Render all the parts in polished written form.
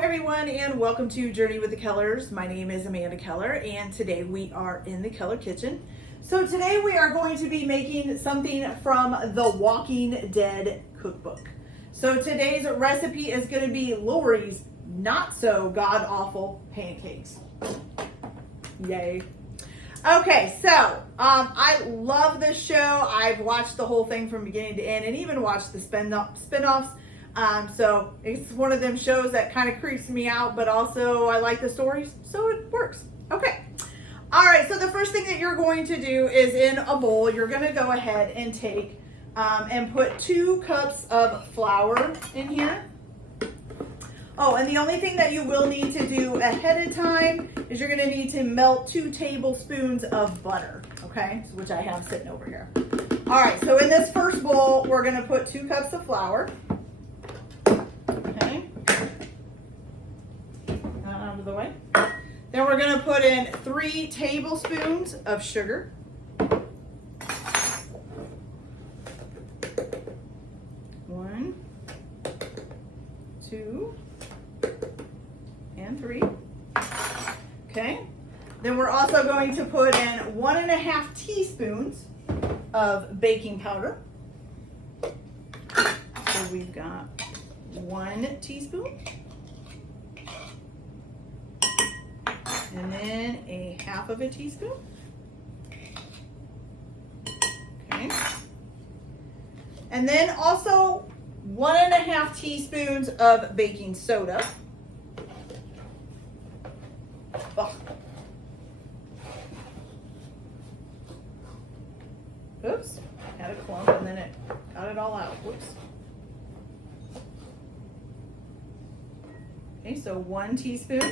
everyone, and welcome to Journey with the Kellers. My name is Amanda Keller, and today we are in the Keller kitchen. So today we are going to be making something from the Walking Dead cookbook. So today's recipe is going to be Lori's not so god-awful pancakes. Yay. Okay, so I love this show. I've watched the whole thing from beginning to end and even watched the spin-offs. So it's one of them shows that kind of creeps me out, but also I like the stories, so it works. Okay. All right, so the first thing that you're going to do is in a bowl, you're going to go ahead and take and put 2 cups of flour in here. Oh, and the only thing that you will need to do ahead of time is you're going to need to melt 2 tablespoons of butter, okay, which I have sitting over here. All right, so in this first bowl, we're going to put 2 cups of flour. Okay, out of the way. Then we're going to put in 3 tablespoons of sugar. 1, 2, and 3. Okay. Then we're also going to put in 1.5 teaspoons of baking powder. So we've got 1 teaspoon. And then 1/2 teaspoon. Okay. And then also 1.5 teaspoons of baking soda. Oh. Oops, had a clump and then it got it all out. Whoops. Okay, so 1 teaspoon.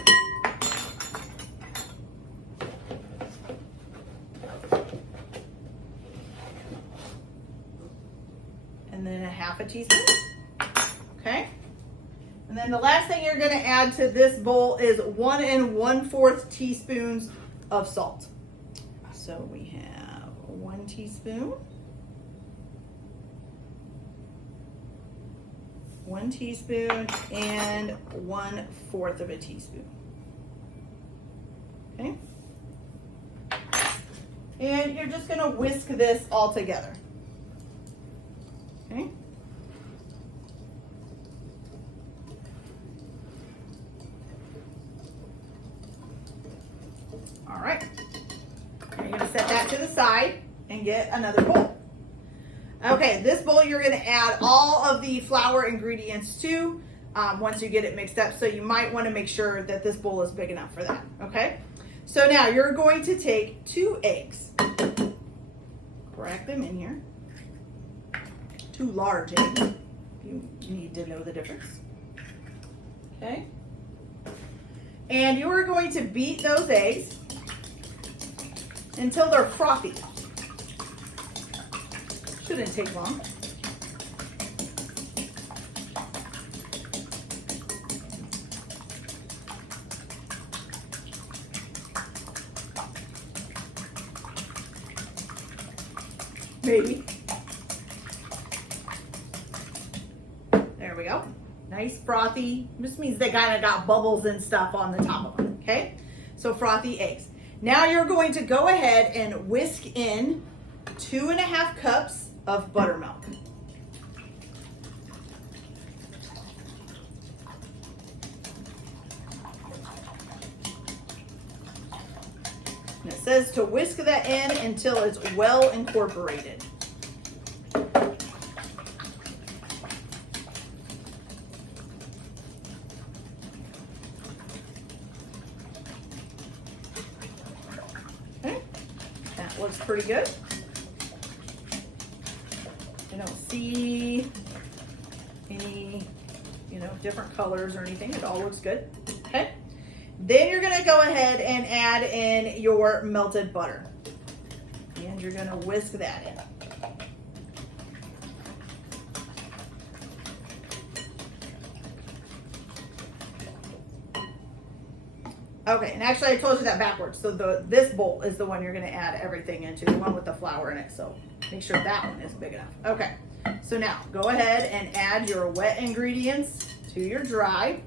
And then 1/2 teaspoon. Okay. And then the last thing you're going to add to this bowl is 1 1/4 teaspoons of salt. So we have 1 teaspoon, 1 teaspoon, and 1/4 teaspoon. Okay. And you're just going to whisk this all together. Okay. All right. You're going to set that to the side and get another bowl. Okay, this bowl you're going to add all of the flour ingredients to once you get it mixed up. So you might want to make sure that this bowl is big enough for that. Okay. So now you're going to take 2 eggs, crack them in here. 2 large eggs. You need to know the difference. Okay. And you are going to beat those eggs until they're frothy. Shouldn't take long. Maybe. There we go. Nice frothy. This means they kind of got bubbles and stuff on the top of them. Okay. So frothy eggs. Now you're going to go ahead and whisk in 2.5 cups of buttermilk. And it says to whisk that in until it's well incorporated. Okay, that looks pretty good. I don't see any, different colors or anything. It all looks good. Okay. Then you're going to go ahead and add in your melted butter. And you're going to whisk that in. Okay, and actually I told you that backwards. So this bowl is the one you're going to add everything into, the one with the flour in it. So make sure that one is big enough. Okay, so now go ahead and add your wet ingredients to your dry.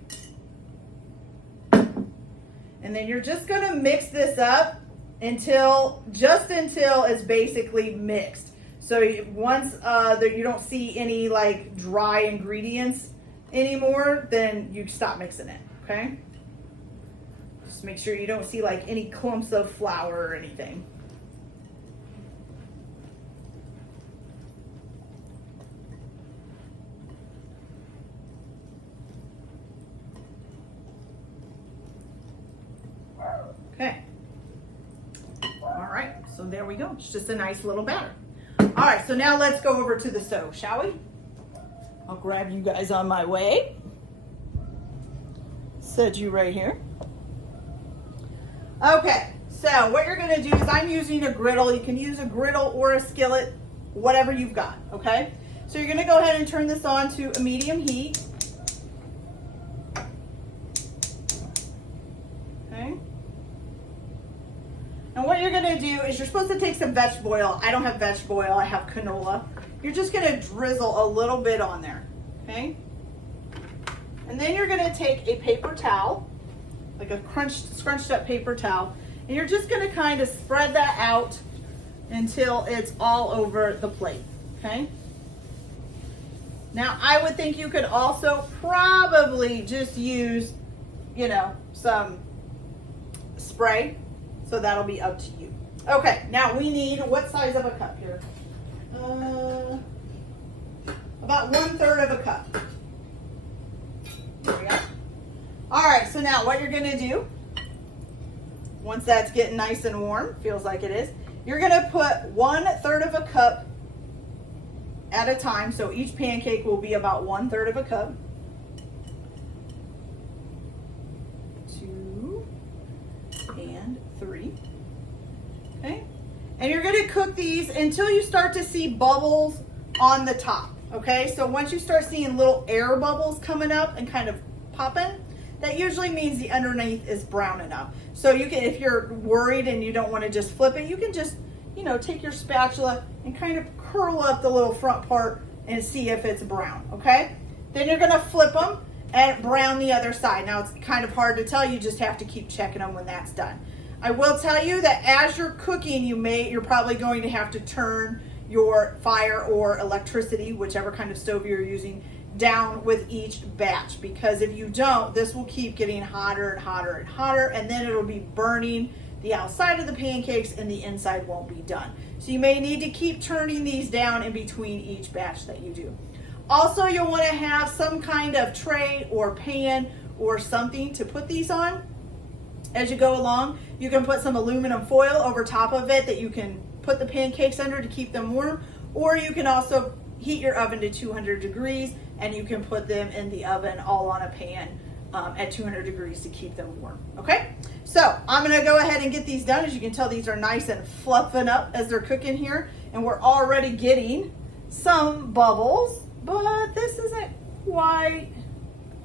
And then you're just gonna mix this up until it's basically mixed. So once you don't see any like dry ingredients anymore, then you stop mixing it, okay? Just make sure you don't see like any clumps of flour or anything. Okay. All right, so there we go. It's just a nice little batter. All right, so now let's go over to the stove, shall we? I'll grab you guys on my way. Set you right here. Okay, so what you're gonna do is I'm using a griddle. You can use a griddle or a skillet, whatever you've got, okay? So you're gonna go ahead and turn this on to a medium heat. Okay. And what you're gonna do is you're supposed to take some vegetable oil. I don't have vegetable oil, I have canola. You're just gonna drizzle a little bit on there, okay? And then you're gonna take a paper towel, like a scrunched up paper towel, and you're just gonna kind of spread that out until it's all over the plate, okay? Now, I would think you could also probably just use, some spray. So that'll be up to you. Okay, now we need, what size of a cup here? About 1/3 of a cup. There we go. All right, so now what you're gonna do, once that's getting nice and warm, feels like it is, you're gonna put 1/3 of a cup at a time. So each pancake will be about 1/3 of a cup. 2 and 3. Okay, and you're gonna cook these until you start to see bubbles on the top. Okay, so once you start seeing little air bubbles coming up and kind of popping, that usually means the underneath is brown enough. So you can, if you're worried and you don't want to just flip it, you can just, take your spatula and kind of curl up the little front part and see if it's brown, okay? Then you're gonna flip them and brown the other side. Now it's kind of hard to tell, you just have to keep checking them when that's done. I will tell you that as you're cooking, you're probably going to have to turn your fire or electricity, whichever kind of stove you're using, down with each batch, because if you don't, this will keep getting hotter and hotter and hotter, and then it'll be burning the outside of the pancakes and the inside won't be done. So you may need to keep turning these down in between each batch that you do. Also, you'll want to have some kind of tray or pan or something to put these on as you go along. You can put some aluminum foil over top of it that you can put the pancakes under to keep them warm, or you can also heat your oven to 200 degrees and you can put them in the oven all on a pan at 200 degrees to keep them warm. Okay, so I'm gonna go ahead and get these done. As you can tell, these are nice and fluffing up as they're cooking here, and we're already getting some bubbles, but this isn't quite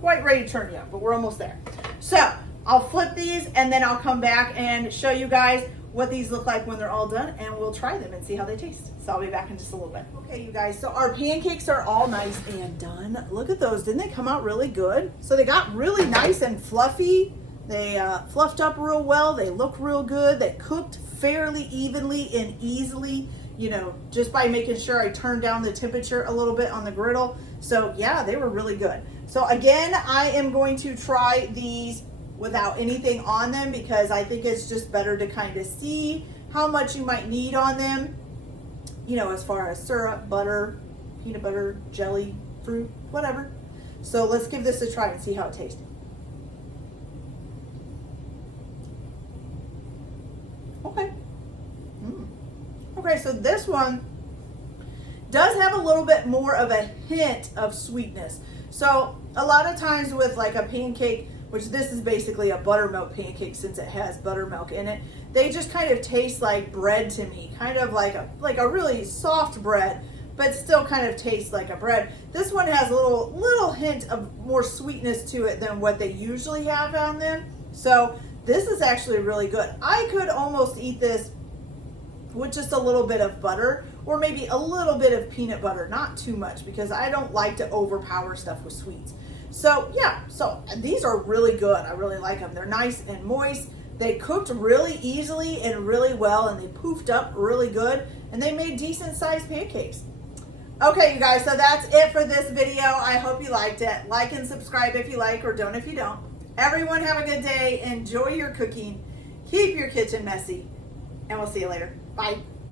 ready to turn yet, but we're almost there. So I'll flip these and then I'll come back and show you guys what these look like when they're all done, and we'll try them and see how they taste. So I'll be back in just a little bit. Okay, you guys, so our pancakes are all nice and done. Look at those, didn't they come out really good? So they got really nice and fluffy. They fluffed up real well. They look real good. They cooked fairly evenly and easily, just by making sure I turned down the temperature a little bit on the griddle. So yeah, they were really good. So again, I am going to try these without anything on them because I think it's just better to kind of see how much you might need on them, as far as syrup, butter, peanut butter, jelly, fruit, whatever. So let's give this a try and see how it tastes. Okay. Okay, so this one does have a little bit more of a hint of sweetness. So a lot of times with like a pancake, which this is basically a buttermilk pancake since it has buttermilk in it, they just kind of taste like bread to me, kind of like a really soft bread, but still kind of tastes like a bread. This one has a little hint of more sweetness to it than what they usually have on them. So this is actually really good. I could almost eat this with just a little bit of butter or maybe a little bit of peanut butter, not too much, because I don't like to overpower stuff with sweets. So yeah, so these are really good. I really like them. They're nice and moist. They cooked really easily and really well, and they poofed up really good, and they made decent sized pancakes. Okay, you guys, so that's it for this video. I hope you liked it. Like and subscribe if you like, or don't if you don't. Everyone have a good day. Enjoy your cooking. Keep your kitchen messy, and we'll see you later. Bye.